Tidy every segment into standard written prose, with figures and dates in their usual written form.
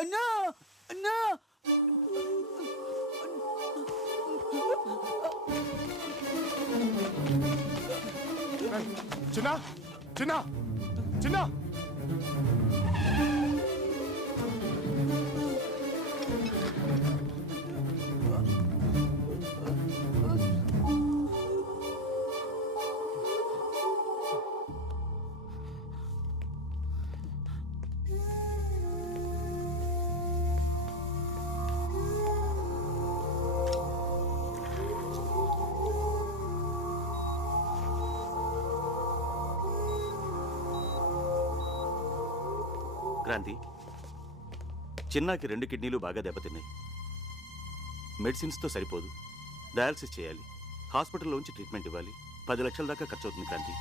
అన్నా అన్నా చిన్న చిన్న చిన్న క్రాంతి, చిన్నాకి 2 కిడ్నీలు బాగా దెబ్బతిన్నాయి. మెడిసిన్స్తో సరిపోదు, డయాలసిస్ చేయాలి. హాస్పిటల్లోంచి ట్రీట్మెంట్ ఇవ్వాలి. 10 లక్షల దాకా ఖర్చు అవుతుంది క్రాంతి.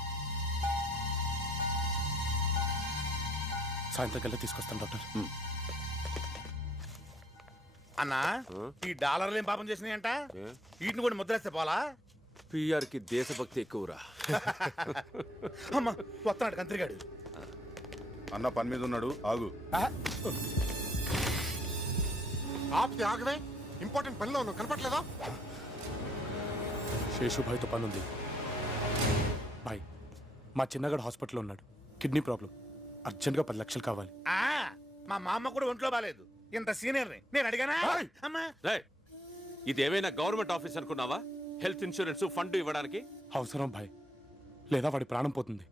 సాయంత్రం కల్లా తీసుకొస్తాను డాక్టర్. అన్నా ఈ డాలర్లు ఏం పాపం చేసినాయంట? వీటిని కూడా ముద్రేస్తే పోలా? పిఆర్కి దేశభక్తి ఎక్కువరా. అమ్మ వస్తున్నాడు కంత్రిగాడు. అన్న పని మీద ఉన్నాడు, ఆగు. ఆపితే ఆగవే, ఇంపార్టెంట్ పనిలో ఉన్నావు, కనపట్లేదా? శేషుభాయ్తో పని ఉంది. బాయ్, మా చిన్నగాడు హాస్పిటల్లో ఉన్నాడు. కిడ్నీ ప్రాబ్లం, అర్జెంట్గా 10 లక్షలు కావాలి. మా మామ కూడా ఒంట్లో బాలేదు. ఇంత సీనియర్ని నేను అడిగానా? అమ్మా ఇదేమైనా గవర్నమెంట్ ఆఫీస్ అనుకున్నావా? హెల్త్ ఇన్సూరెన్స్ ఫండ్ ఇవ్వడానికి అవసరం భాయ్, లేదా వాడి ప్రాణం పోతుంది.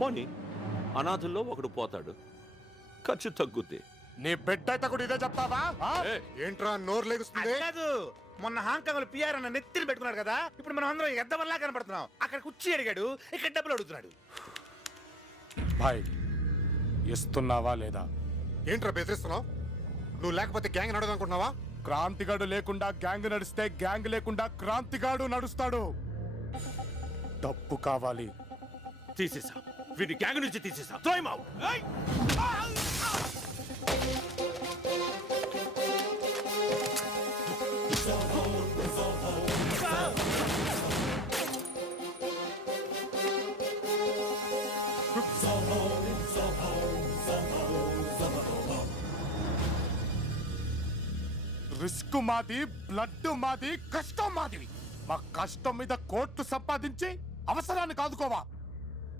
పోనీ, అనాథుల్లో ఒకడు పోతాడు, ఖర్చు తగ్గుద్ది. నీ బిడ్డ అయితే కూడా ఇదే చెప్తావా? ఏంట్రా నోరు లేగుస్తుంది? కాదు, మొన్న హాంకాంగ్ లో పిఆర్ అన్న నెత్తిని పెట్టుకున్నాడు కదా, ఇప్పుడు మనం అందరం ఎద్ద వల్ల కనపడుతున్నాం. అక్కడ కుర్చీ అడిగాడు, ఇక్కడ డబ్బులు అడుగుతున్నాడు. భాయ్, ఇస్తున్నావా లేదా? ఏంట్రా బెదిరిస్తున్నావు? నువ్వు లేకపోతే గ్యాంగ్ నడదు అనుకుంటున్నావా? క్రాంతిగాడు లేకుండా గ్యాంగ్ నడిస్తే గ్యాంగ్ లేకుండా క్రాంతిగాడు నడుస్తాడు. డబ్బు కావాలి. తీసేసా, వీడి గ్యాంగ్ నుంచి తీసేసా. Throw him out. రిస్క్ మాది, బ్లడ్ మాది, కష్టం మాది. మా కష్టం మీద కోర్టు సంపాదించి అవసరాన్ని కాదుకోవా?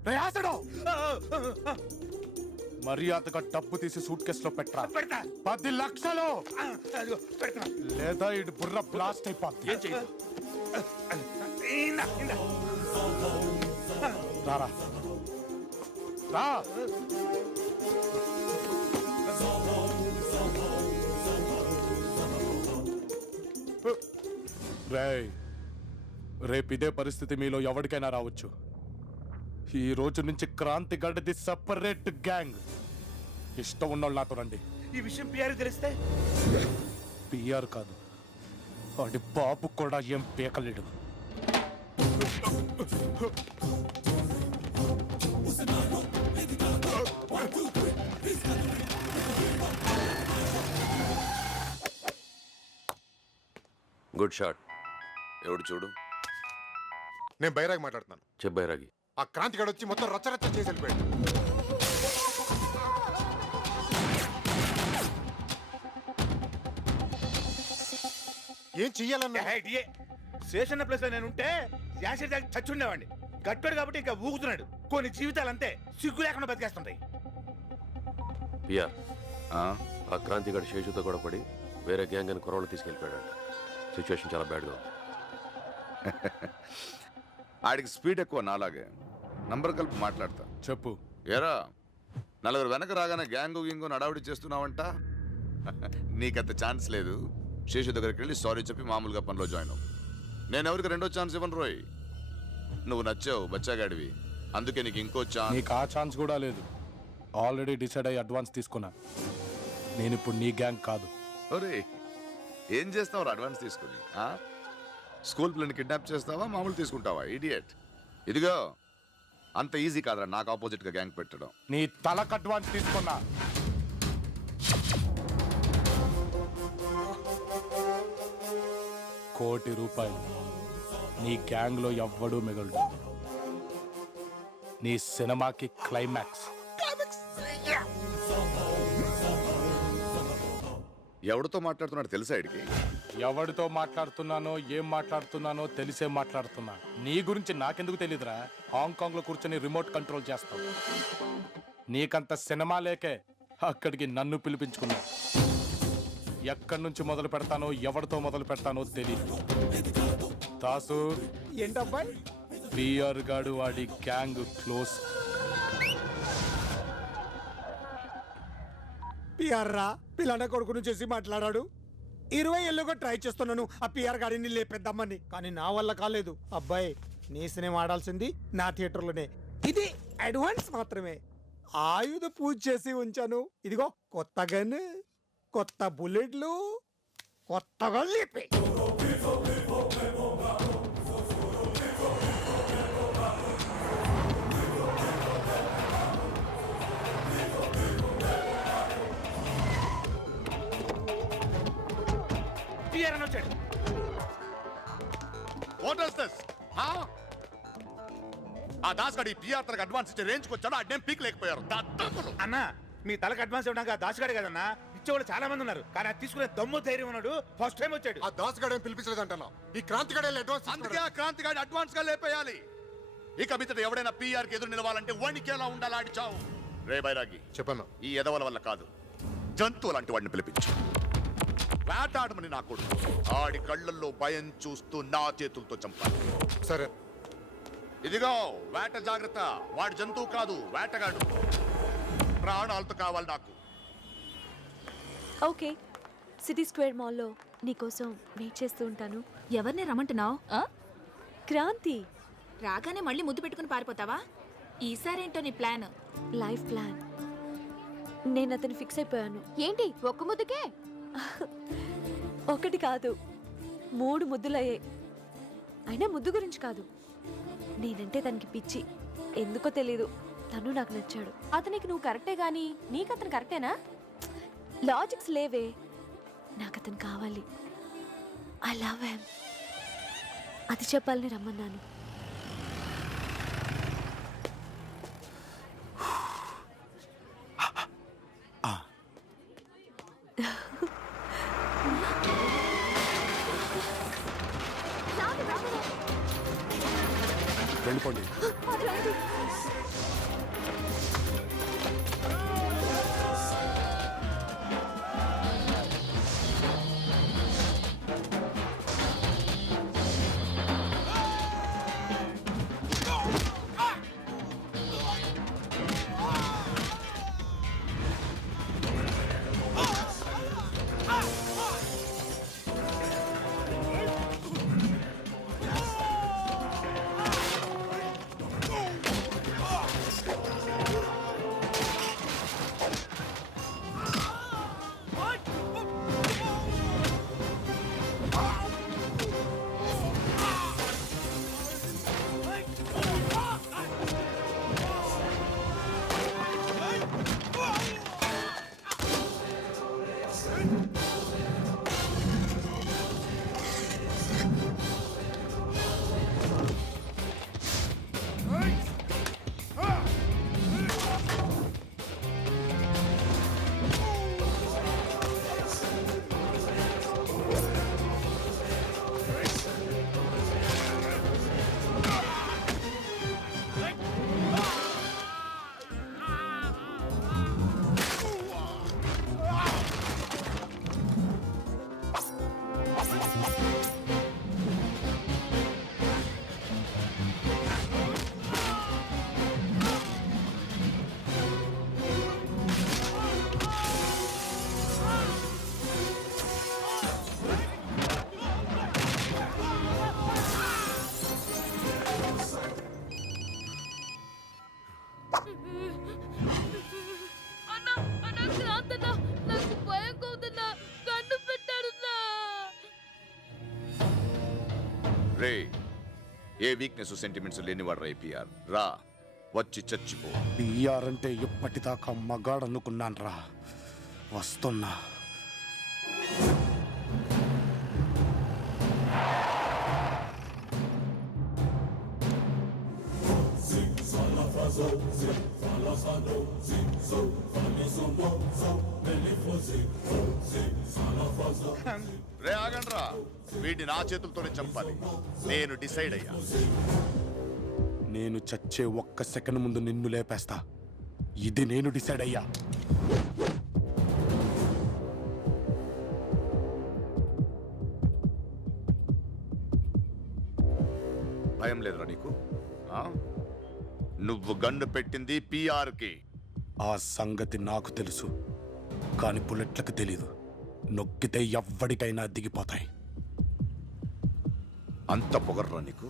రేయాసడు మర్యాదగా డబ్బు తీసి సూట్ కేసులో పెట్టరా. 10 లక్షలు లేదా ఇటు బుర్ర బ్లాస్ట్ అయిపోద్ది. ఏం చేయదు. రారా రా. రేపు ఇదే పరిస్థితి మీలో ఎవరికైనా రావచ్చు. ఈ రోజు నుంచి క్రాంతి గడ్డది సెపరేట్ గ్యాంగ్. ఇష్టం ఉన్నోళ్ళు నాతో రండి. ఈ విషయం పిఆర్ తెలిస్తే? పిఆర్ కాదు, వాడి బాబు కూడా ఏం పీకలేడు. Good shot. ఎవడు చూడు. నేను బైరాగి మాట్లాడుతున్నాను. చెప్పైరాగి. ఆ క్రాంతిగాడు వచ్చి మొత్తం రచ్చరచ్చ చేసి వెళ్ళిపోయాడు. ఏం చెయ్యాలన్నా? శేషన్న ప్లేస్ లో నేను ఉంటే యాసిడ్ తాగి చచ్చి ఉండేవాడిని. గట్టాడు కాబట్టి ఇంకా ఊగుతున్నాడు. కొన్ని జీవితాలు అంతే సిగ్గు లేకుండా బతికేస్తుంటాయి. పిఆర్, ఆ క్రాంతిగాడు శేషుతో కూడా పడి వేరే గ్యాంగ్ అని కొరవలు తీసుకెళ్ళిపోయాడు. సిచ్యువేషన్ చాలా బ్యాడ్గా ఉంది. ఆడికి స్పీడ్ ఎక్కువ, నాలాగే. నంబర్ కలిపి మాట్లాడతా. చెప్పు. ఏరా, నలుగురు వెనక రాగానే గ్యాంగు గింగు నడావిడి చేస్తున్నావంట. నీకంత ఛాన్స్ లేదు. శేషు దగ్గరికి వెళ్ళి సారీ చెప్పి మామూలుగా పనిలో జాయిన్ అవ్వు. నేను ఎవరికి రెండో ఛాన్స్ ఇవ్వను రోయ్. నువ్వు నచ్చావు, బచ్చాగాడివి. అందుకే నీకు ఇంకో ఛాన్స్. నీకు ఆ ఛాన్స్ కూడా లేదు. ఆల్రెడీ డిసైడ్ అయ్యి అడ్వాన్స్ తీసుకున్నా. నేను ఇప్పుడు నీ గ్యాంగ్ కాదు. ఒరే, ఏం చేస్తావు అడ్వాన్స్ తీసుకుని? స్కూల్ పిల్లని కిడ్నాప్ చేస్తావా, మామూలు తీసుకుంటావా? ఇడియట్. ఇదిగో, అంత ఈజీ కాదురా నాకు ఆపోజిట్ గా గ్యాంగ్ పెట్టడం. నీ తలకు అడ్వాన్స్ తీసుకున్నా. ₹1,00,00,000. నీ గ్యాంగ్ లో ఎవ్వడూ మిగలడు. నీ సినిమాకి క్లైమాక్స్. ఎవరితో మాట్లాడుతున్నాడు తెలుసా ఇడికి? ఎవరితో మాట్లాడుతున్నానో ఏం మాట్లాడుతున్నానో తెలిసే మాట్లాడుతున్నా. నీ గురించి నాకెందుకు తెలీదురా? హాంకాంగ్ లో కూర్చొని రిమోట్ కంట్రోల్ చేస్తావు. నీకంత సినిమా లేకే అక్కడికి నన్ను పిలిపించుకున్నా. ఎక్కడి నుంచి మొదలు పెడతానో ఎవరితో మొదలు పెడతానో తెలియదు. దాసు ఏంటబ్బాయి? పిఆర్ గాడు వాడి గ్యాంగ్ క్లోజ్. పిఆర్ రా పిల్లన కొడుకును చేసి మాట్లాడాడు. 20 ఏళ్ళుగా ట్రై చేస్తున్నాను ఆ పిఆర్ గాడిని లేపేద్దామని, కానీ నా వల్ల కాలేదు. అబ్బాయి నీ సినిమా ఆడాల్సింది నా థియేటర్లోనే. ఇది అడ్వాన్స్ మాత్రమే. ఆయుధ పూజ చేసి ఉంచాను. ఇదిగో కొత్త గన్, కొత్త బుల్లెట్లు, కొత్తగా లేపే. పిఆర్ అని వచ్చాడు. What is this? ఆ దాస్ గడి పిఆర్ తనకు అడ్వాన్స్ ఇచ్చే రేంజ్కి వచ్చాడు. అడ్డం పీక్ లేకపోయారు. దద్దమ్మలు. అన్న మీ తలకు అడ్వాన్స్ ఇవ్వడానికి ఆ దాసుగాడే కదన్నా, ఇచ్చేవాళ్ళు చాలా మంది ఉన్నారు, కానీ అది తీసుకునే దమ్ము ధైర్యం ఉన్నాడు. ఫస్ట్ టైం వచ్చాడు. ఆ దాసుగాడేం పిలిపించలేదంటున్నా. ఈ క్రాంతిగాడే అడ్వాన్స్ అందుకే ఆ క్రాంతి గాడి అడ్వాన్స్ గా లేపేయాలి. ఇక మీదట ఎవడైనా పిఆర్ కి ఎదురు నిలవాలంటే వణికేలా ఉండాలి. ఆడి చావు. రే బైరాగి, చెప్పన్నా. ఈ ఎదవల వల్ల కాదు, జంతువు లాంటి వాడిని పిలిపించు. వేటాడమని నా కొడుకు. ఆడి కళ్ళల్లో భయం చూస్తూ నా చేతులతో చంపాలి. సరే. ఇదిగో వేట జాగ్రత్త. వాడి జంతువు కాదు, వేటగాడు. ప్రాణాలతో కావాలి నాకు. ఓకే, సిటీ స్క్వేర్ మాల్లో నీకోసం వెయిట్ చేస్తూ ఉంటాను. ఎవరిని రమ్మంటున్నావు? క్రాంతి. రాగానే మళ్ళీ ముద్దు పెట్టుకుని పారిపోతావా? ఈసారేంటో నీ ప్లాన్? Life plan. నేను అతను ఫిక్స్ అయిపోయాను. ఏంటి ఒక్క ముద్దుకే? ఒకటి కాదు, 3 ముద్దులయ్యాయి. అయినా ముద్దు గురించి కాదు, నేనంటే తనకి పిచ్చి. ఎందుకో తెలీదు, తను నాకు నచ్చాడు. అతనికి నువ్వు కరెక్టే గాని నీకు అతను కరెక్టేనా? లాజిక్స్ లేవే. నాకు అతను కావాలి. I love him. అది చెప్పాలని రమ్మన్నాను. వెళ్ళిపోండి. రే, ఏ వీక్నెస్ సెంటిమెంట్స్ లేనివాడు రా పిఆర్. రా, వచ్చి చచ్చిపో. పిఆర్ అంటే ఇప్పటిదాకా మగాడు అనుకున్నాను రా. వస్తున్నా. Zing, రే ఆగండ్రా, వీడిని నా చేతులతోనే చంపాలి. నేను డిసైడ్ అయ్యా. నేను చచ్చే ఒక్క సెకండ్ ముందు నిన్ను లేపేస్తా. ఇది నేను డిసైడ్ అయ్యా. భయం లేదురా నీకు? ఆ? నువ్వు గన్ను పెట్టింది పిఆర్కి. ఆ సంగతి నాకు తెలుసు, కానీ బుల్లెట్లకు తెలీదు. నొక్కితే ఎవ్వడికైనా దిగిపోతాయి. అంత పొగర్రా నీకు?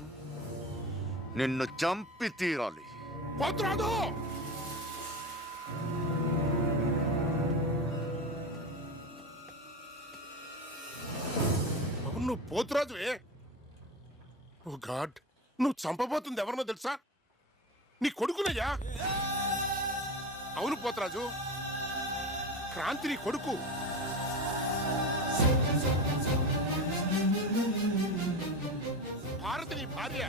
నిన్ను చంపి తీరాలి. పోతురాదు నువ్వు పోతురాజువే. ఓ గాడ్, నువ్వు చంపబోతుంది ఎవరినో తెలుసా? నీ కొడుకునయ్యా. అవును పోతురాజు, క్రాంతి నీ కొడుకు. భారతి నీ భార్య.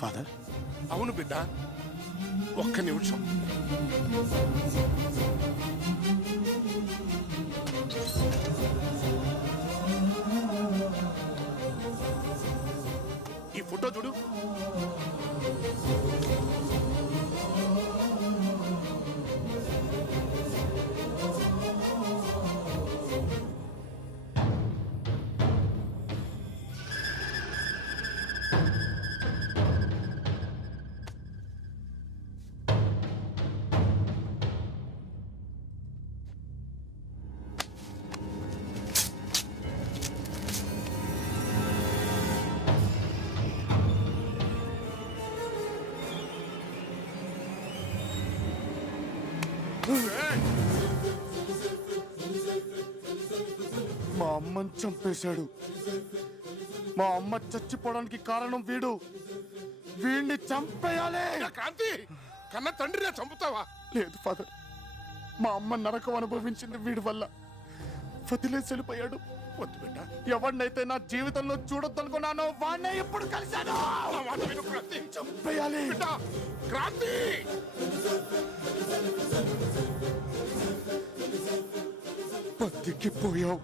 ఫాదర్, అవును బిడ్డ, ఒక్క నిమిషం. ఈ ఫోటో చూడు. మా అమ్మని చంపేశాడు. మా అమ్మ చచ్చిపోవడానికి కారణం వీడు. వీడిని చంపేయాలి. క్రాంతి, కన్న తండ్రినే చంపుతావా? లేదు ఫాదర్, మా అమ్మ నరకం అనుభవించింది వీడి వల్ల. వదిలేసి వెళ్ళిపోయాడు. వద్దు బిడ్డ, ఎవరినైతే నా జీవితంలో చూడొద్దనుకున్నానో వాడినే ఇప్పుడు కలిశాను. నా మాట విను క్రాంతి. చంపేయాలి. బిడ్డ, క్రాంతి. బతికిపోయావు.